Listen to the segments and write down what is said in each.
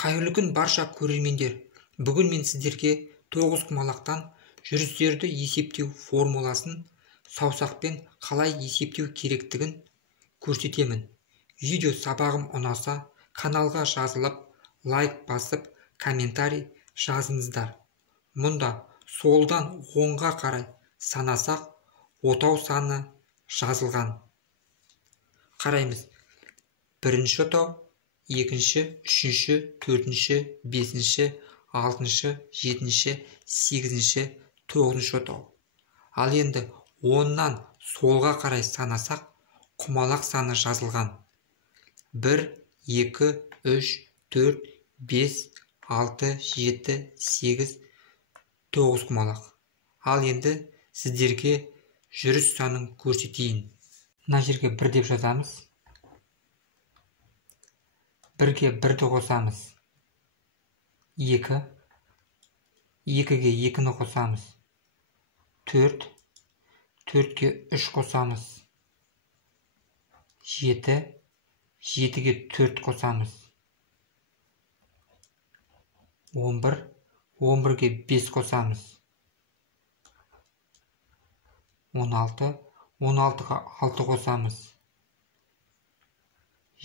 Қайырлы күн барша көрермендер. Бүгін мен сіздерге тоғызқұмалақтан жүрістерді есептеу формуласын саусақпен қалай есептеу керектігін көрсетемін. Видео сабағым ұнаса, каналға жазылып, лайк басып, комментарий жазыңыздар. Мұнда солдан оңға қарай санасақ, отау саны жазылған. Қараймыз. Бірінші отау, екінші, үшінші, төртінші, бесінші, алтыншы, жетінші, сегізінші, тоғызыншы отау. Ал енді 10-нан солға қарай санасақ, құмалақ саны жазылған. 1, 2, 3, 4, 5, 6, 7, 8, 9 құмалақ. Ал енді сіздерге жүріс санын көрсетейін. Мына жерге 1 деп жазамыз. 1-ге 1-ді қосамыз. 2, 2-ге 2-ні қосамыз. 4, 4-ге 3 қосамыз. 7, 7-ге 4 қосамыз. 11, 11-ге 5 қосамыз. 16, 16-ға 6 қосамыз.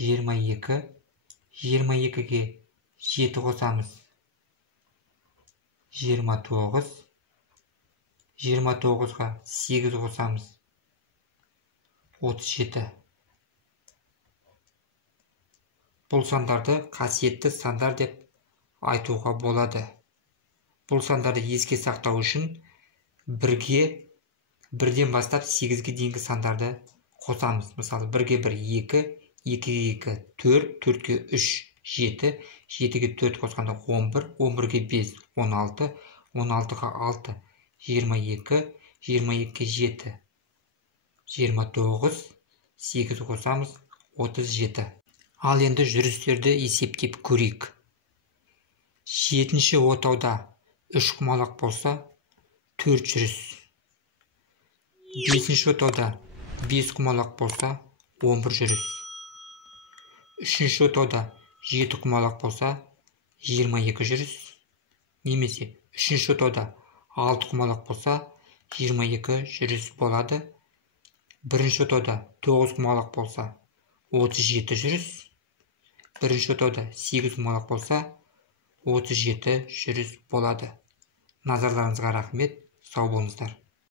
22, 22-ге 7 қосамыз. 29, 29-ға 8 қосамыз. 37. Бұл сандарды қасиетті сандар деп айтуға болады. Бұл сандарды еске сақтау үшін 1-ден бастап 8-ге дейінгі сандарды қосамыз. Мысалы 1-ге 1, 2, 2-ге 2, 4, 4-ге 3, 7, 7-ге 4 қосқанда 11, 11-ге 5, 16, 16-ға 6, 22, 22-ге 7, 29, 8 қосамыз, 37. Ал енді жүрістерді есептеп көрейік. 7-ші отауда 3 құмалақ болса, 4 жүріс. 5-ші отауда 5 құмалақ болса, 11 жүріс. 3-ші отауда 7 құмалақ болса, 22 жүріс. Немесе 3-ші отауда 6 құмалақ болса, 22 жүріс болады. 1-ші отауда 9 құмалақ болса, 37 жүріс. 1-ші отауда 8 құмалақ болса, 37 жүріс болады. Назарларыңызға рахмет, сау болыңыздар.